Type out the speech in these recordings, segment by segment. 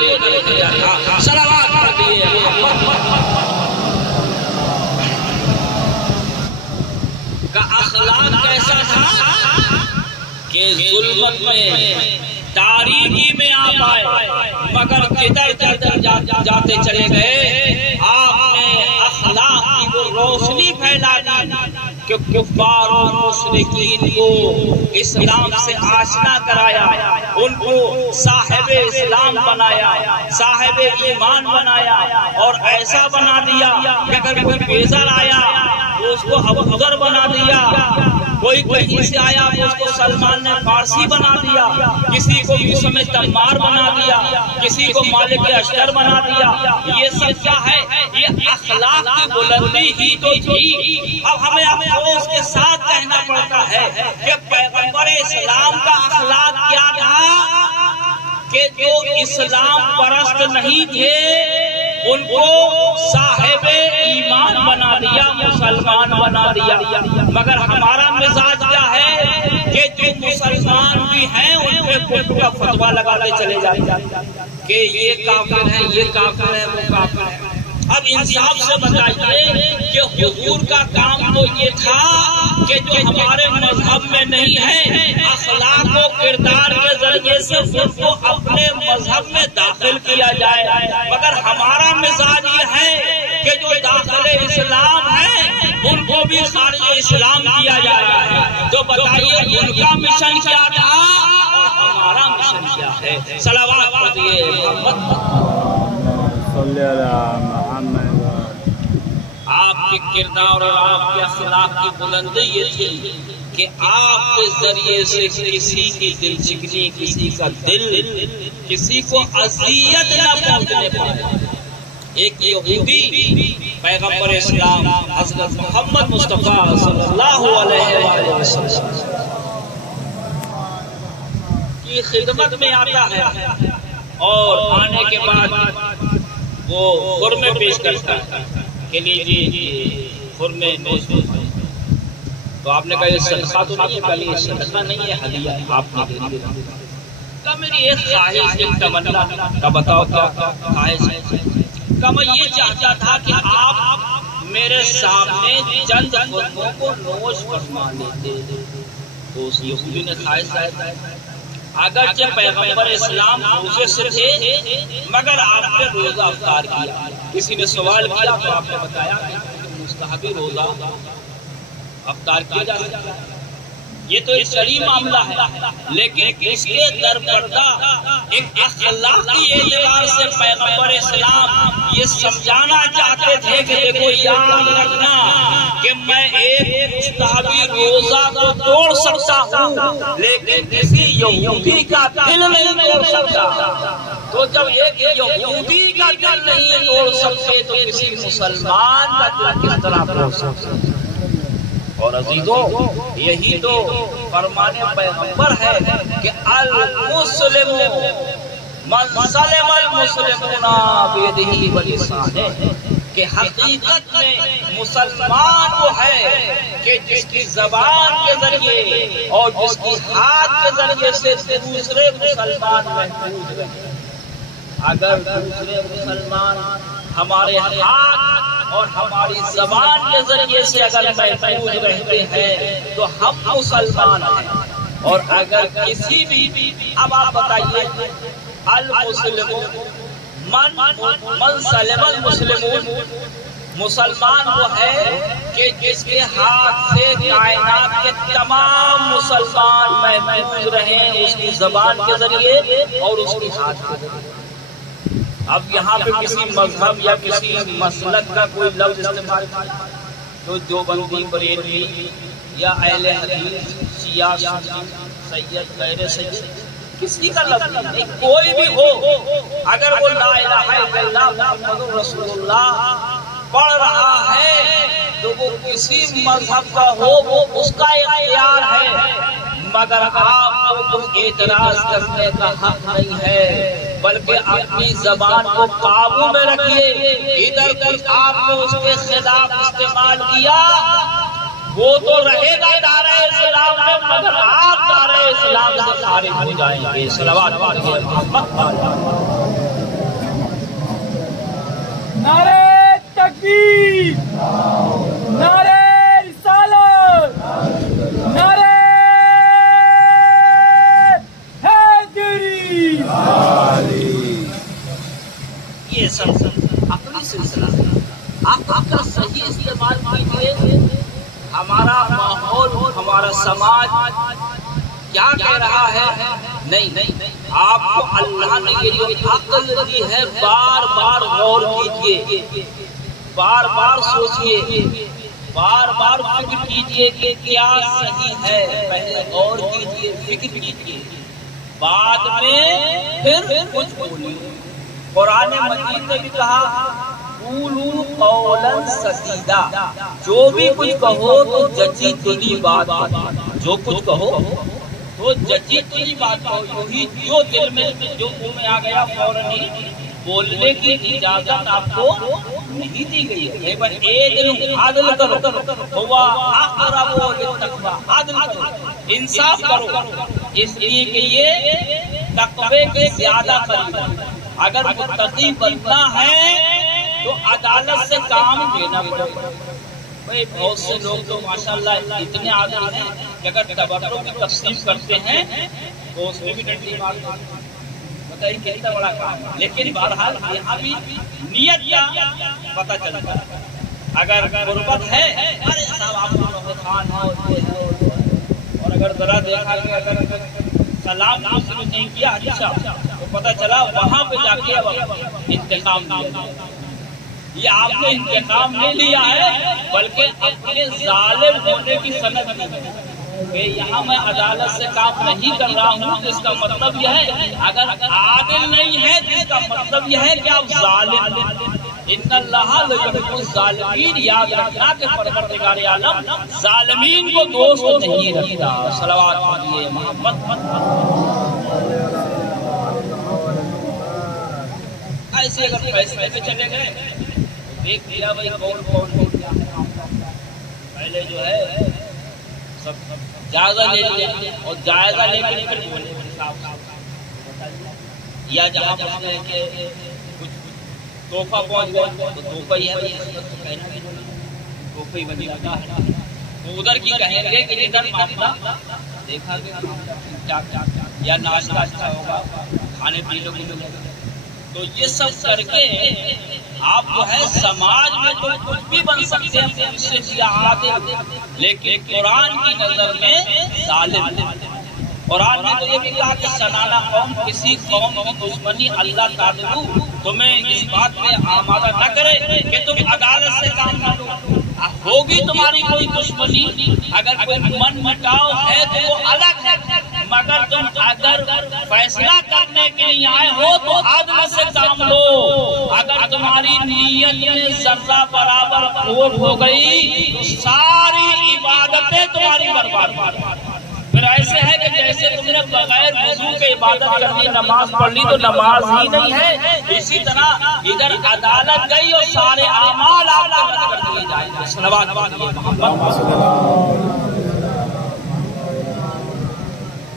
دے کر دیا تھا. صلوات پڑھیے. کا اخلاق کیسا تھا کہ ظلمت میں تاریکی میں آپ آئے مگر جدھر جاتے چلے گئے آپ نے اخلاق کی وہ روشنی پھیلا دی کہ کفار و مشرکین کو اسلام سے آشنا کرایا, ان کو صاحب اسلام بنایا, صاحب ایمان بنایا, اور ایسا بنا دیا کہ اگر کوئی بیزر آیا تو اس کو ابوذر بنا دیا, کوئی کہیں سے آیا تو اس کو سلمان نے فارسی بنا دیا, کسی کو یوسف تمار بنا دیا, کسی کو مالک اشتر بنا دیا. یہ سب کیا ہے؟ یہ اخلاق کی بلندی ہی تو تھی. اب ہمیں افسوس کے ساتھ کہنا پڑتا ہے کہ پیغمبر اسلام کا اخلاق کیا تھا کہ جو اسلام پرست نہیں تھے ان کو صاحب ایمان بنا دیا, مسلمان بنا دیا. مگر ہمارا مزاج کیا ہے کہ جو مسلمان بھی ہیں ان پہ کفر کا فتویٰ لگاتے چلے جاتے کہ یہ کافر ہے, یہ کافر ہے, وہ کافر ہے. اب انصاف سے بتائیے کہ حضور کا کام تو یہ تھا کہ جو ہمارے مذہب میں نہیں ہے اخلاق و کردار کے ذریعے سے ان کو اپنے مذہب میں داخل کیا جائے. مگر ہمارا مزاج یہ ہے کہ جو داخل اسلام ہے ان کو بھی خارج اسلام کیا جا رہا ہے. تو بتائیے ان کا مشن کیا تھا اور ہمارا مشن کیا ہے؟ صلوات پڑھیے. آپ کے کردار اور آپ کے اخلاق کی بلندی یہ تھی کہ آپ کے ذریعے سے کسی کی دل چکنی, کسی کا دل, کسی کو اذیت نہ پہنچنے پائے. ایک یہودی پیغمبر اسلام حضرت محمد مصطفیٰ صلی اللہ علیہ وسلم کی خدمت میں آتا ہے اور آنے کے بعد وہ خرمے پیش کرتا ہے کہ لیجیے خرمے نوش ہے. تو آپ نے کہا یہ صدقہ تو نہیں ہے, کہا یہ صدقہ نہیں ہے, ہدیہ آپ نے دے دیا. کہا میری ایک خواہش, ایک تمنا. کہا بتاؤ کیا خواہش ہے؟ کہا میں یہ چاہتا تھا کہ آپ میرے سامنے چند خرموں کو نوش فرما لیتے. تو اس یہودی نے خواہش ظاہر کی. اگرچہ پیغمبر اسلام روزے سے تھے مگر آپ نے روزہ افطار کیا. کسی نے سوال کیا تو آپ نے بتایا کہ مستحبی روزہ افطار کیا جا سکتا ہے. یہ تو ایک شرعی معاملہ ہے, لیکن اس کے درپردہ ایک اخلاقی اعتبار سے پیغمبر اسلام یہ سمجھانا چاہتے تھے کہ دیکھو یاد رکھنا کہ میں ایک مستحبی روزہ کو توڑ سکتا ہوں لیکن کسی یہودی کا دل نہیں توڑ سکتا. تو جب ایک یہودی کا دل نہیں توڑ سکتے تو کسی مسلمان کا دل کس طرح توڑ سکتے؟ اور عزیزوں یہی تو فرمان پیغمبر ہے کہ المسلم من سلم المسلمون بیدہ ولسانہ, کہ حقیقت میں مسلمان وہ ہے کہ جس کی زبان کے ذریعے اور جس کی ہاتھ کے ذریعے سے دوسرے مسلمان محفوظ رہے. اگر دوسرے مسلمان ہمارے ہاتھ اور ہماری زبان کے ذریعے سے اگر محفوظ رہتے ہیں تو ہم مسلمان ہیں. اور اگر کسی بھی, اب آپ بتائیے المسلم من سلم المسلمون, مسلمان وہ ہے کہ جس کے ہاتھ سے کائنات کے تمام مسلمان محفوظ رہیں, اس کی زبان کے ذریعے اور اس کی ہاتھ کے ذریعے. اب یہاں پہ کسی مذہب یا کسی مسلک کا کوئی لفظ استعمال تو دیوبندی, بریلوی یا اہل حدیث, شیعہ, سید, غیر سید, کسی کا لفظ نہیں, کوئی بھی ہو اگر وہ لا الہ الا اللہ محمد رسول اللہ پڑھ رہا ہے تو وہ کسی مذہب کا ہو, وہ اس کا اختیار ہے. مگر آپ کو اعتراض کرنے کا حق نہیں ہے, بلکہ اپنی زبان کو قابو میں رکھیے. ادھر کچھ آپ نے اس کے خلاف استعمال کیا وہ تو رہے گا دائرہ اسلام میں, مگر آپ دائرہ اسلام سے خارج ہو جائیں گے. صلوات پڑھیے. عقلی سلسلہ آپ کا صحیح استعمال کیجیے. ہمارا ماحول ہمارا سماج کیا کہہ رہا ہے؟ نہیں، آپ کو اللہ نے یہ جو عقل دی ہے بار بار غور کیجیے، بار بار سوچیے، بار بار فکر کیجیے کہ کیا صحیح ہے. پہلے غور کیجیے، فکر کیجیے، بعد میں پھر کچھ بولیے. قرآن مجید نے بھی کہا قولوا قولا سدیدا، جو بھی کچھ کہو تو جچی تلی بات کہو. جو کچھ کہو تو جچی تلی بات کہو. یہی جو دل میں جو منہ میں آ گیا فوراً ہی بولنے کی اجازت آپ کو نہیں دی گئی ہے. بس ایک عدل کرو، ہوا اقرب للتقوی، عدل کرو، انصاف کرو، اس لیے کہ یہ تقوی کے زیادہ قریب ہے. اگر متقی بننا ہے تو عدالت سے کام لینا پڑے گا. بھائی بہت سے لوگ تو ماشاءاللہ اتنے عادل ہیں کہ اگر تبروں کی تقسیم کرتے ہیں تو اس میں بھی ڈنڈی مارتے ہیں. بتائیے کتنا بڑا کام ہے. لیکن بہرحال یہاں بھی نیت کا پتہ چلتا ہے. اگر غربت ہے، ارے صاحب آپ کو خان ہے اور اگر ذرا دیکھا کہ اگر سلام نہیں کیا اچھا تو پتہ چلا وہاں پہ جا کے اب انتقام لیا. یہ آپ نے انتقام نہیں لیا ہے بلکہ اپنے ظالم ہونے کی سند دی ہے کہ یہاں میں عدالت سے کام نہیں کر رہا ہوں. اس کا مطلب یہ ہے اگر عادل نہیں ہے تو اس کا مطلب یہ ہے کہ آپ ظالم ہیں. ان اللہ ليحب الظالمین. یاد رکھنا کہ پروردگار عالم ظالمین کو دوست نہیں رکھتا. صلوات پڑھیے محمد. ایسے اگر فیصلے پہ چلے گئے دیکھ لیا بھائی کون پہلے جو ہے سب جائزہ لے لیا اور جائزہ لے کر پھر بولے یا جہاں پہنچے کہ کچھ تحفہ پہنچ گئے تو تحفہ ہی ہے، تحفہ ہی بنی لگا ہے تو ادھر کی کہیں گے کہ ادھر معاملہ دیکھا گیا کیا یا ناشتہ اچھا ہوگا، کھانے پینے کو ملے گا. تو یہ سب کر کے آپ جو ہے سماج میں تو کچھ بھی بن سکتے ہیں لیکن قرآن کی نظر میں ظالم. قرآن نے تو یہ بھی کہا کہ سنانا قوم، کسی قوم کی دشمنی اللہ تعالیٰ تمہیں اس بات میں آمادہ نہ کرے کہ تم عدالت سے کام نہ لو. ہوگی تمہاری کوئی دشمنی، اگر کوئی من مٹاؤ ہے تو وہ الگ ہے، مگر تم اگر فیصلہ کرنے کے لیے آئے ہو تو عدل سے کام لو. اگر تمہاری نیت میں ذرہ برابر کھوٹ ہو گئی تو ساری عبادتیں تمہاری برباد ہو گئی. پھر ایسے ہے کہ جیسے تم نے بغیر وضو کے عبادت کرنی، نماز پڑھ لی تو نماز ہی نہیں ہے. اسی طرح ادھر عدالت گئی اور سارے اعمال آپ کے رد کر دیے جائیں گے. صلوات پڑھیے محمد.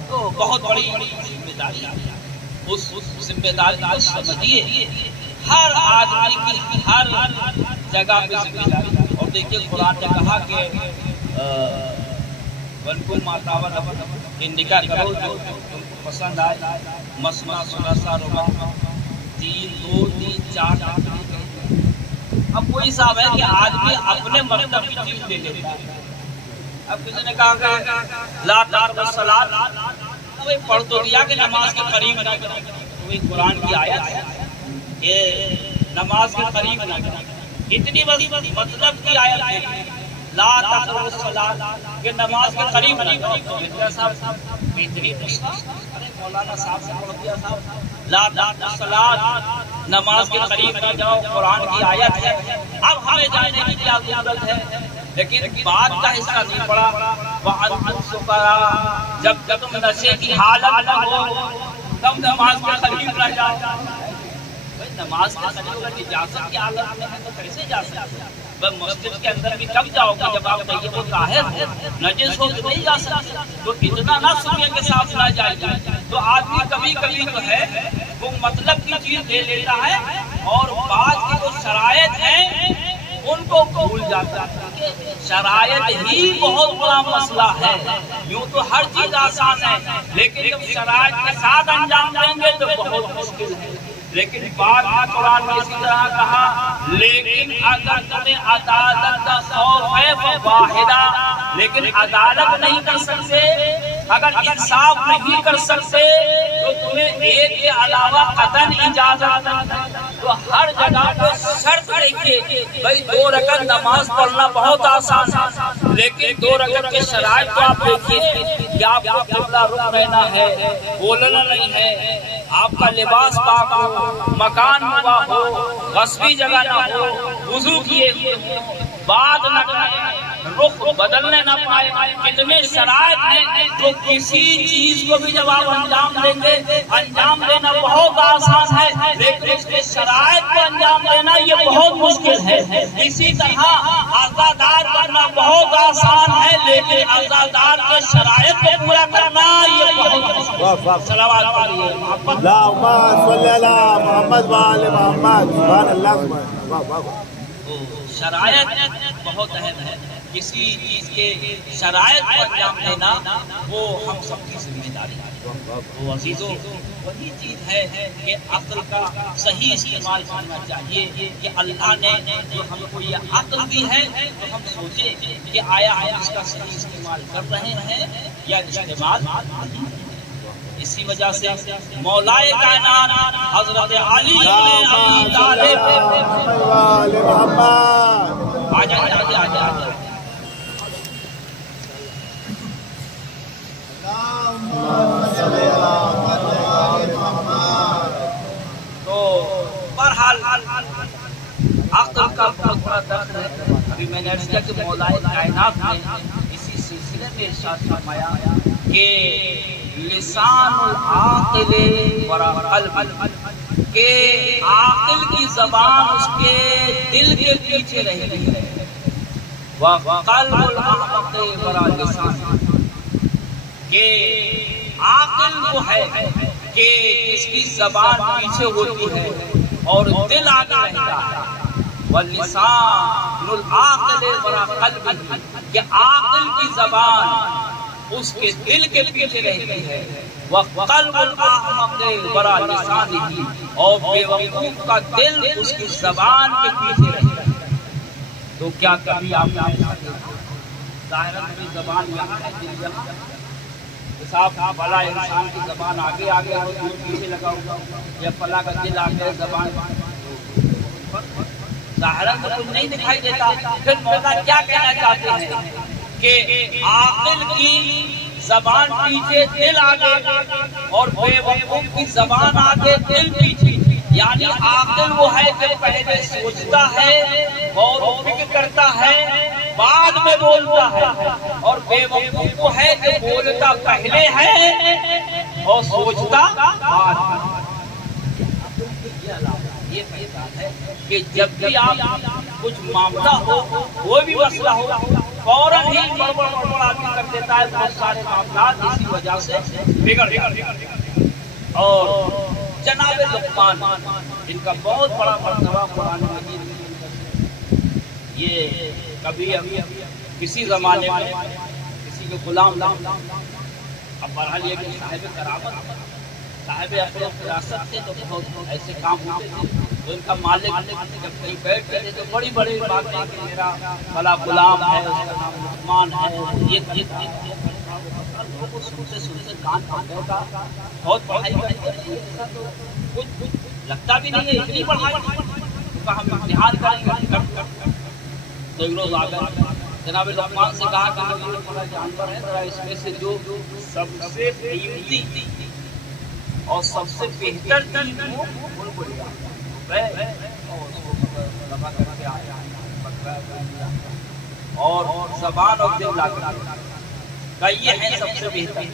تو بہت بڑی ذمہ داری ہے. اس ذمہ داری کو سمجھیے. ہر آدمی کی ہر جگہ پہ ذمہ داری ہے. اور دیکھیے قرآن نے کہا کہ وَلْكُمْ مَا تَعْوَلَ کہ نکاح کرو جو تم کو پسند آئے، مثنیٰ ثلاثہ رباع، 3 2 3 4. اب کوئی صاحب ہے کہ آدمی اپنے مرتبہ کی چیز لے لیتا ہے. اب کسی نے کہا کہ لا تقربوا الصلاۃ، پڑھ تو دیا کہ نماز کے قریب نہ کریں. کوئی قرآن کی آیت ہے کہ نماز کے قریب نہ کریں. اتنی بس مطلب کی آیت ہے لا تقربوا الصلاۃ کہ نماز کے قریب نہ کرو. اتنی مولانا صاحب سے پڑھ دیا صاحب لا تقربوا الصلاۃ، نماز کے قریب نہ جاؤ. قرآن کی آیت ہے. اب ہمیں جانے کی کیا ضرورت ہے؟ لیکن بات کا حصہ نہیں پڑا. وَأَنْتُمْ سُكَارَىٰ، جب تک تم نشے کی حالت نہ ہو تم نماز کے قریب نہ جاؤ. نماز کے قریب اگر اجازت کی حالت میں ہے تو کیسے جا سکتے؟ مسجد کے اندر بھی کب جاؤ گے جب آپ طیب و طاہر ہو، نجس ہو تو نہیں جا سکتے. تو اتنا نہ سنیے کے ساتھ نہ جائیے. تو آدمی کبھی کبھی جو ہے وہ مطلب کی چیز لے لیتا ہے اور بعض کی جو شرائط ہیں ان کو بھول جاتا ہے. شرائط ہی بہت بڑا مسئلہ ہے. یوں تو ہر چیز آسان ہے لیکن جب شرائط کے ساتھ انجام دیں گے تو بہت مشکل ہے. لیکن بعد میں قرآن نے اسی طرح کہا لیکن اگر تمہیں عدالت کا خوف ہے فواحدہ، لیکن عدالت نہیں کر سکتے، اگر انصاف نہیں کر سکتے تو تمہیں ایک کے علاوہ قطعاً اجازت نہیں۔ تو ہر جگہ پہ شرط دیکھیے بھائی 2 رکعت نماز پڑھنا بہت آسان ہے، لیکن 2 رکعت کے شرائط تو آپ دیکھیے کہ آپ کو قبلہ رخ رہنا ہے، بولنا نہیں ہے، آپ کا لباس پاک ہو، مکان ہوا ہو، غصبی جگہ نہ ہو، وضو کیے ہوئے ہو، بات نہ کریں، رخ بدلنے نہ پائے، کتنے شرائط ہیں۔ تو کسی چیز کو بھی جب آپ انجام دیں گے، انجام دینا بہت آسان ہے، لیکن اس کے شرائط کو انجام دینا یہ بہت مشکل ہے۔ اسی طرح عزادار کرنا بہت آسان ہے، لیکن عزادار کے شرائط کو پورا کرنا یہ بہت مشکل ہے۔ صلوات پڑھیے محمد اللہم صلی علی محمد وآل محمد۔ سبحان اللہ، سبحان اللہ۔ شرائط بہت اہم ہے، کسی چیز کے شرائط کو انجام دینا وہ ہم سب کی ذمہ داری ہے۔ وہ عزیزوں وہی چیز ہے کہ عقل کا صحیح استعمال کرنا چاہیے کہ اللہ نے جو ہم کو یہ عقل دی ہے تو ہم سوچیں کہ آیا ہم اس کا صحیح استعمال کر رہے ہیں یا استعمال نہیں۔ اسی وجہ سے مولائے کائنات حضرت علی بن ابی طالب تو بہرحال عقل کا بہت بڑا درد ہے۔ ابھی میں نے عرض کیا کہ مولائے کائنات نے اسی سلسلے میں ارشاد فرمایا کہ لسان العاقل ورا قلب، کہ عاقل کی زبان اس کے دل کے پیچھے رہتی ہے، وقلب الاحمق ورا لسان، کہ عاقل وہ ہے کہ اس کی زبان پیچھے ہوتی ہے اور دل آگے رہتا ہے، واللسان العاقل ورا قلب، کہ عاقل کی زبان اس کے دل کے پیچھے رہتی ہے، وقلب الاحمق ورا لسانہ، اور بے وقوف کا دل اس کی زبان کے پیچھے رہتا ہے۔ تو کیا کبھی آپ نے ظاہراً کی زبان یہاں ہے، دل یہاں، صاحب بھلا انسان کی زبان آگے آگے اور دل پیچھے لگا ہوا، یا فلاں کا دل آگے زبان ظاہراً تو کچھ نہیں دکھائی دیتا۔ پھر مولا کیا کہنا چاہتے ہیں کہ عاقل کی زبان پیچھے دل آگے اور بے وقوف کی زبان آگے دل پیچھے، یعنی عاقل وہ ہے کہ پہلے سوچتا ہے اور فکر کرتا ہے بعد میں بولتا ہے، اور بے وقوف وہ ہے کہ بولتا پہلے ہے اور سوچتا بعد میں۔ یہ فیصلہ ہے کہ جب بھی آپ کچھ معاملہ ہو، کوئی بھی مسئلہ ہو، فوراً ہی بڑبڑ آدمی کر دیتا ہے، بہت سارے معاملات اسی وجہ سے بگڑ جاتے ہیں۔ اور جناب لقمان جن کا بہت بڑا مرتبہ قرآن مجید میں، یہ کبھی ابھی کسی زمانے میں کسی کے غلام، اب بہرحال یہ کہ صاحب کرامت، صاحب اپنے فراست تھے، تو بہت ایسے کام ہوتے تھے، تو ان کا مالک جب کہیں بیٹھتے تھے تو بڑی بڑی باتیں کہ میرا بڑا غلام ہے، اس کا نام لقمان ہے، یہ لوگوں کو سنتے سنتے کان پھٹے گا، بہت پڑھائی کرتے تو کچھ لگتا بھی نہیں ہے اتنی پڑھائی، ہم امتحان کریں گے۔ تو ایک روز آ گئے جناب لقمان سے کہا کہ یہ بڑا جانور ہے، ذرا اس میں سے جو سب سے قیمتی اور سب سے بہتر چیز ہو ان کو لیا، اور زبان اور دل لا کر یہ ہے سب سے بہتر۔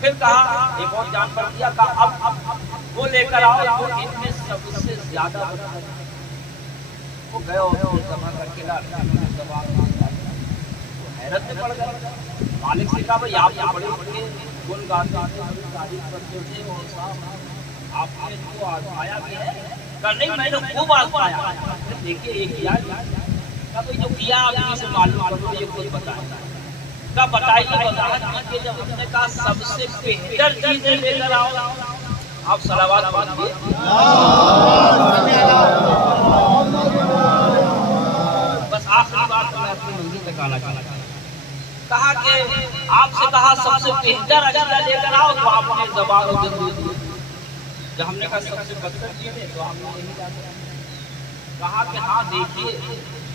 پھر کہا ایک اور جانور دیا، کہا اب وہ لے کر آؤ جو ان میں سب سے زیادہ بہتر ہے۔ وہ گئے اور زبان کر کے لا، حیرت میں پڑ گئے۔ مالک سے کہا بھائی آپ بڑے بڑے گن گاتے تھے، بڑی تعریف کرتے تھے، اور آپ نے جو آزمایا بھی ہے؟ کہا نہیں میں نے خوب آزمایا۔ دیکھیے ایک کیا، کہا بھائی جو کیا آپ ہی سے معلوم کرو، یہ خود بتائیں۔ کہا بتائیے، وضاحت کیجیے۔ جب اس نے کہا سب سے بہتر چیزیں لے کر آؤ، آپ صلوات پڑھیے. بس آخری بات میں اپنی منزل تک آنا چاہتا ہوں. کہا کہ آپ سے کہا سب سے بہتر عقیدہ لے کر آؤ تو آپ نے زبان و دل دے دی. جب ہم نے کہا سب سے بدتر چیز ہے تو ہم نے یہی کہا کہ ہاں دیکھیے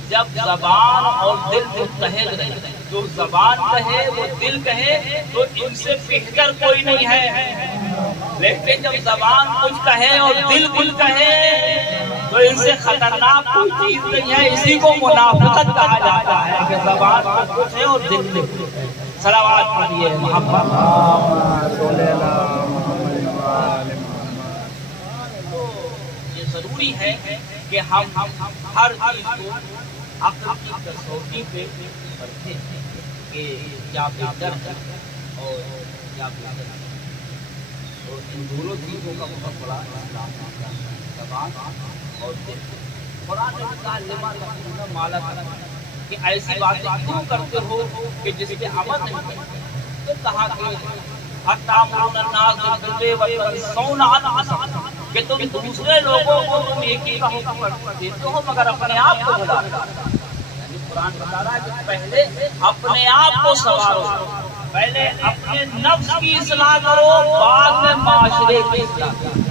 جب زبان اور دل متحد رہے جو زبان کہے وہ دل کہے تو ان سے بہتر کوئی نہیں ہے. لیکن جب زبان کچھ کہے اور دل کچھ کہے تو ان سے خطرناک کوئی چیز نہیں ہے. اسی کو منافقت کہا جاتا ہے کہ زبان کچھ ہے اور دل کچھ ہے. صلوات پڑھیے محمد. یہ ضروری ہے کہ ہم ہر چیز کو عقل کی کسوٹی پہ رکھیں کہ کیا بہتر ہے اور کیا بہتر ہے. اور ان دونوں چیزوں کا بہت بڑا اسلام ہے زبان اور دل. قرآن نے کہا لما تقولون ما لا تفعلون کہ ایسی باتیں کیوں کرتے ہو کہ جس پہ عمل نہیں کرتے. تو کہا کہ اتامرون الناس بالبر وتنسون انفسکم کہ تم دوسرے لوگوں کو تم نیکی کا حکم دیتے ہو مگر اپنے آپ کو بھلا دیتے ہو. یعنی قرآن بتا رہا ہے کہ پہلے اپنے آپ کو سنوارو, پہلے اپنے نفس کی اصلاح کرو, بعد میں معاشرے کی اصلاح کرو.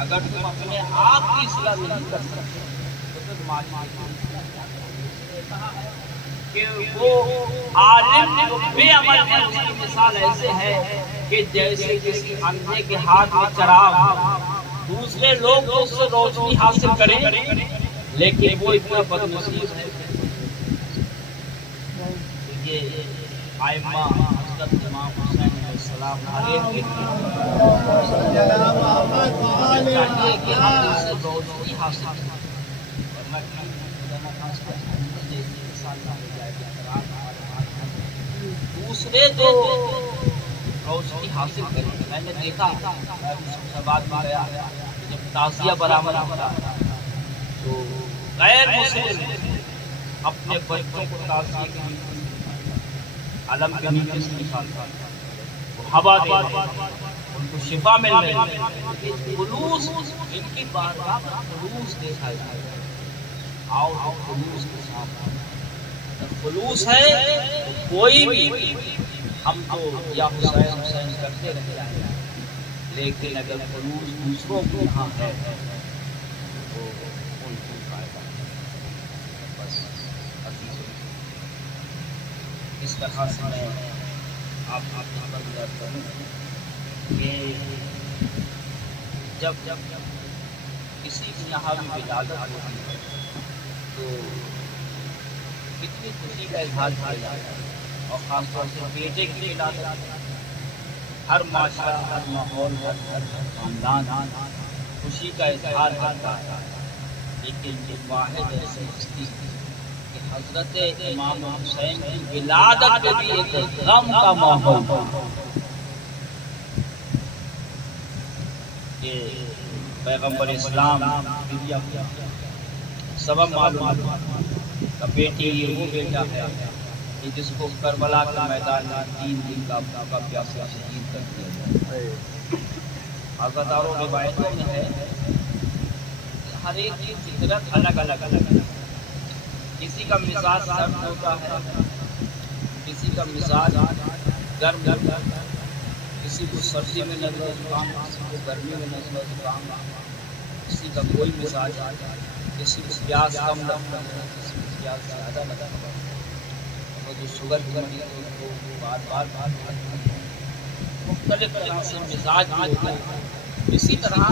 اگر تم اپنے آپ کی اصلاح نہیں کر سکتے تو پھر معاشرے کی اصلاح کہ وہ عالم بے عمل ہے. اس کی مثال ایسے ہے کہ جیسے کسی اندھے کے ہاتھ میں چراغ, دوسرے لوگ اس سے روشنی حاصل کریں لیکن وہ اتنا بدنصیب ہے. یہ ائمہ حضرت امام حسین علیہ السلام علیہ کے چاہیے کہ ہم اس سے روشنی حاصل کریں. دوسرے جو روشنی حاصل کریں. میں نے دیکھا بعد میں گیا جب تعزیہ برآمد ہوتا تو غیر مسلم اپنے بچوں کو تعزیہ کی علم کے نیچے سے نکالتا, وہ ہوا دے رہے, ان کو شفا مل رہی ہے. خلوص ان کی بارگاہ میں خلوص دیکھا جائے. آؤ خلوص کے ساتھ. خلوص ہے کوئی بھی ہم تو یا حسین حسین کرتے رہ جائیں, لیکن اگر خلوص دوسروں کو یہاں ہے تو ان کو فائدہ. بس اس طرح سے میں آپ کو گزار کروں کہ جب کسی کی یہاں بھی ولادت ہوتی ہے تو کتنی خوشی کا اظہار کیا جاتا ہے. اور خاص طور سے بیٹے کی ولادت ہر معاشرہ, ہر ماحول, ہر خاندان خوشی کا اظہار کرتا ہے. لیکن یہ واحد ایسی ہستی کہ حضرت امام حسین کی ولادت میں بھی ایک غم کا ماحول ہے. کہ پیغمبر اسلام سبب معلوم کا بیٹی یہ وہ بیٹا ہے کہ جس کو کربلا کے میدان میں 3 دن کا پیاسا شہید کر دیا جائے. ہزاروں روایتوں میں ہے ہر ایک کی فطرت الگ الگ ہے. کسی کا مزاج سرد ہوتا ہے, کسی کا مزاج گرم ہوتا ہے, کسی کو سردی میں نزلہ زکام, کسی کو گرمی میں نزلہ زکام, کسی کا کوئی مزاج آتا ہے, کسی کو پیاس کم لگتا ہے, کسی کو پیاس زیادہ لگتا ہے. وہ جو شوگر کی مریض ہے وہ بار بار مختلف طرح سے مزاج بھی ہوتا ہے. اسی طرح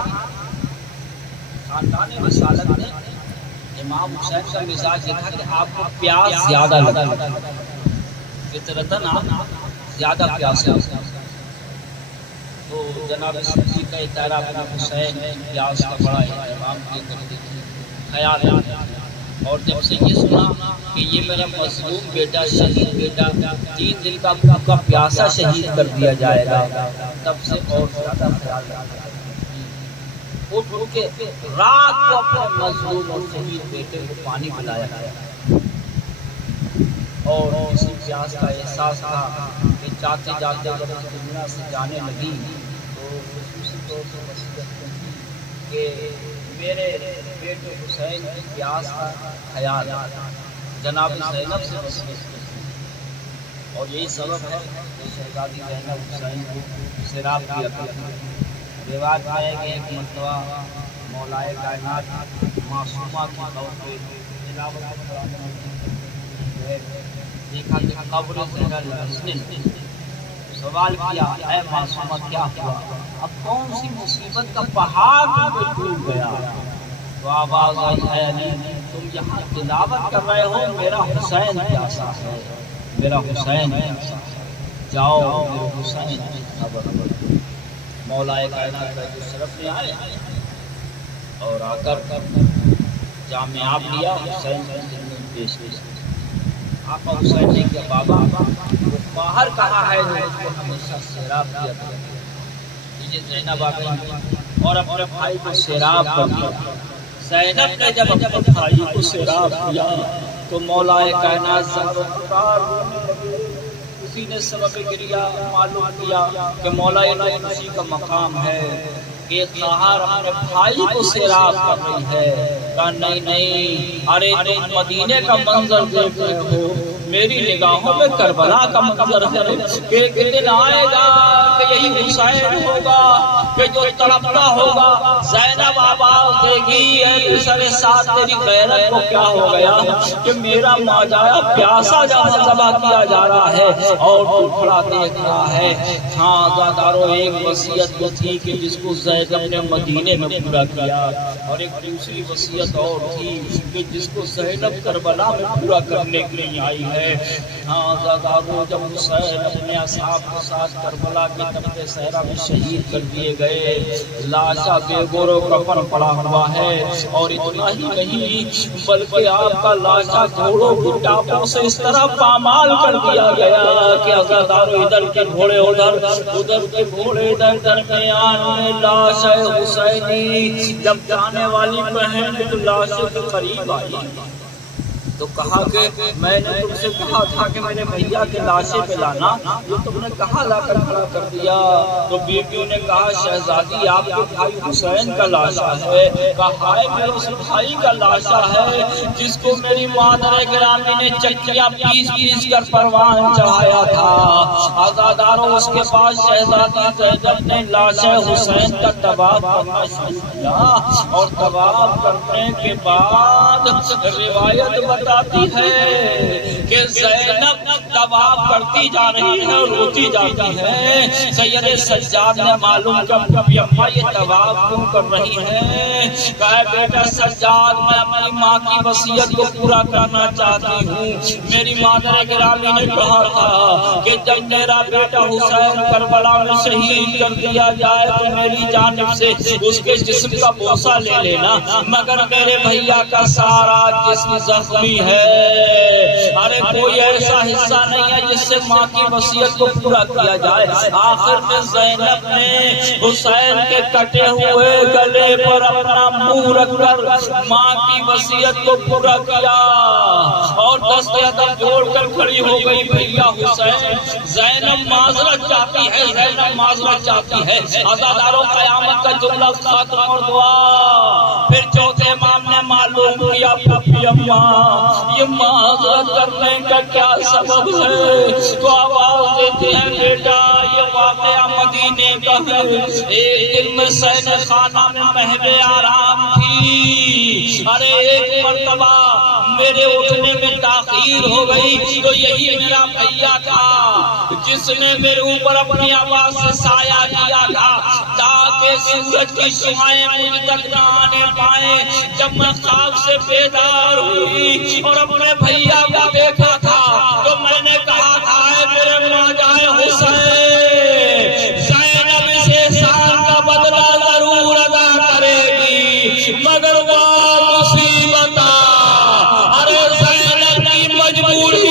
خاندان رسالت نے امام حسین کا مزاج یہ تھا کہ آپ کو پیاس زیادہ لگتا ہے, فطرتاً آپ زیادہ پیاس لگتا ہے. تو جناب صدیق کا ادارہ اپنا حسین پیاس کا بڑا اہتمام کیا کرتے تھے, خیال رکھتے. اور جب سے یہ سنا کہ یہ میرا مظلوم بیٹا, شہید بیٹا 3 دن کا بھوکا پیاسا شہید کر دیا جائے گا, تب سے اور زیادہ خیال رکھا. اٹھ کے رات کو اپنے مظلوم اور شہید بیٹے کو پانی پلایا گیا. اور اسی پیاس کا احساس تھا کہ جاتے جاتے جب دنیا سے جانے لگی تو طور سے وصیت کی کہ میرے بیٹے حسین کی پیاس کا خیال جناب زینب سے وصیت کی، اور یہی سبب ہے کہ شہزادی زینب حسین کو سیراب کیا کرتی۔ روایت ہے کہ ایک مرتبہ مولائے کائنات معصومہ کی طور پہ تلاوت دیکھا کہ قبر زینب الحسن سوال کیا، اے معصومہ کیا ہوا؟ اب کون سی مصیبت کا پہاڑ ٹوٹ گیا؟ تو آواز آئی، اے علی تم یہاں تلاوت کر رہے ہو، میرا حسین پیاسا ہے، میرا حسین پیاسا ہے، جاؤ میرے حسین کی خبر کرو۔ مولائے کائنات جو شرف میں آئے اور آ کر جامع آپ لیا، حسین کی خدمت پیش کیا۔ آقا حسین نے کیا، بابا وہ باہر کہا ہے جو اس کو ہمیشہ سیراب کیا تھا، یہ زینب آ گئی اور اپنے بھائی کو سیراب کر دیا۔ زینب نے جب اپنے بھائی کو سیراب کیا تو مولائے کائنات زار و فقار رونے لگے۔ اسی نے سبب گریہ معلوم کیا کہ مولا خوشی کا مقام ہے کہ طاہر اپنے بھائی کو سیراب کر رہی ہے۔ کہا نہیں نہیں، ارے تم مدینے کا منظر دیکھ رہے ہو، میری نگاہوں میں کربلا کا منظر ہے کہ ایک دن آئے گا کہ یہی حسین ہوگا کہ جو تڑپتا ہوگا، زینب آواز دے گی، اے پسر ساتھ تیری غیرت کو کیا ہو گیا کہ میرا ماجایا پیاسا جہاں ذبح کیا جا رہا ہے اور تو کھڑا دیکھ رہا ہے۔ ہاں زادارو، ایک وصیت وہ تھی کہ جس کو زینب نے مدینے میں پورا کیا، اور ایک دوسری وصیت اور تھی کہ جس کو زینب کربلا میں پورا کرنے کے لیے آئی ہے۔ ہاں زادارو، جب حسین اپنے اصحاب کے ساتھ کربلا کے تپتے صحرا میں شہید کر دیے گئے، لاشا بے گور و کفن پڑا ہوا ہے، اور اتنا ہی نہیں بلکہ آپ کا لاشا گھوڑوں کی ٹاپوں سے اس طرح پامال کر دیا گیا کہ زادارو ادھر کے گھوڑے ادھر، ادھر کے گھوڑے ادھر، درمیان میں لاش حسینی جب جانے والی بہن لاش کے قریب آئی تو کہا کہ میں نے تم سے کہا تھا کہ میرے بھیا کے لاشے پہ لانا، جو تم نے کہا لا کر کھڑا کر دیا۔ تو بیویوں نے کہا شہزادی آپ کے بھائی حسین کا لاشا ہے۔ کہا ہائے میرے اس بھائی کا لاشا ہے جس کو میری مادر گرامی نے چکیا پیس پیس کر پروان چڑھایا تھا۔ آزاداروں، اس کے بعد شہزادی زینب نے لاش حسین کا طواف کرنا شروع کیا، اور طواف کرنے کے بعد روایت بتاتی ہے کہ زینب طواف کرتی جا رہی ہے اور روتی جاتی ہے۔ سید سجاد نے معلوم کیا کہ اماں یہ طواف کیوں کر رہی ہے؟ کہا بیٹا سجاد، میں اپنی ماں کی وصیت کو پورا کرنا چاہتی ہوں۔ میری مادر گرامی نے کہا تھا کہ جب میرا بیٹا حسین کربلا میں شہید کر دیا جائے تو میری جانب سے اس کے جسم کا بوسہ لے لینا، مگر میرے بھیا کا سارا جسم زخمی ہے، ارے کوئی ایسا حصہ نہیں ہے جس سے ماں کی وصیت کو پورا کیا جائے۔ آخر میں زینب نے حسین کے کٹے ہوئے گلے پر اپنا منہ رکھ کر ماں کی وصیت کو پورا کیا اور دست ادب جوڑ کر کھڑی ہو گئی، بھیا حسین۔ زینب معذرت چاہتی ہے، زینب معذرت چاہتی ہے۔ عزاداروں، قیامت کا جملہ ختم اور دعا۔ پھر چوتھے امام نے معلوم کیا پھپھی اماں یہ معذرت کرنے کا کیا سبب ہے؟ تو آواز دیتے ہیں بیٹا یہ واقعہ مدینے کا ہے۔ ایک دن میں سین خانہ میں محو آرام تھی، ارے ایک مرتبہ میرے اٹھنے میں تاخیر ہو گئی تو یہی میرا بھیا تھا جس نے میرے اوپر اپنی آواز سے سایہ کیا تھا تاکہ سورج کی شعائیں مجھ تک نہ آنے پائیں۔ جب میں خواب سے بیدار ہوئی اور اپنے بھیا کو دیکھا تھا تو میں نے کہا تھا اے میرے ماجائے حسین، زینب اس احسان کا بدلہ ضرور ادا کرے گی، مگر وہ مصیبت ارے زینب کی مجبوری،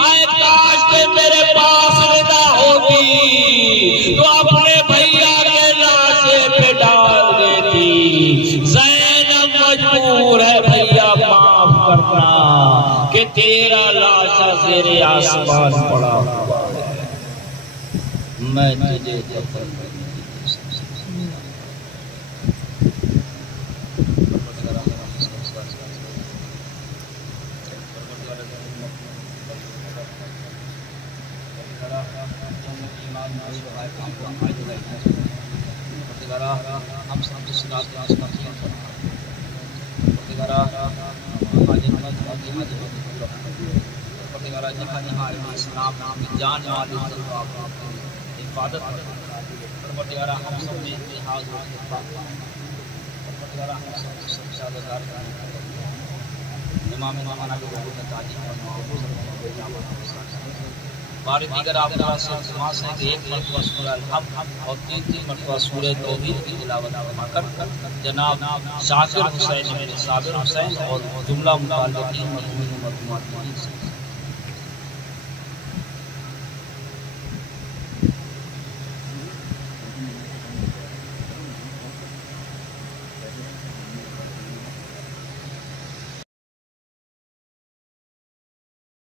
اے کاش کہ میرے پاس رضا ہوتی تو اپنے بھیا کے لاشے پہ ڈال دیتی۔ زینب مجبور ہے بھیا معاف کرنا کہ تیرا لاشا زیر آسمان پڑا ہوا ہے، میں تجھے دفن سب صلات و استغفار پروردگارا حاجت مند حاجت پروردگارا جہاں جہاں علیہ السلام نام جان مال عزت و حفاظت پروردگارا ہم سب میں اتحاد و اتفاق پروردگارا ہم سب سب سادگار امام زمانہ کے حضور نے تعلیم فرمایا بارے دیگر آپ کا سماس ہے کہ ایک مرتبہ سورہ الحمد اور تین مرتبہ سورہ توحید کی تلاوت فرما کر جناب شاکر حسین میرے صابر حسین اور جملہ متعلقین مرحومین و مرحومات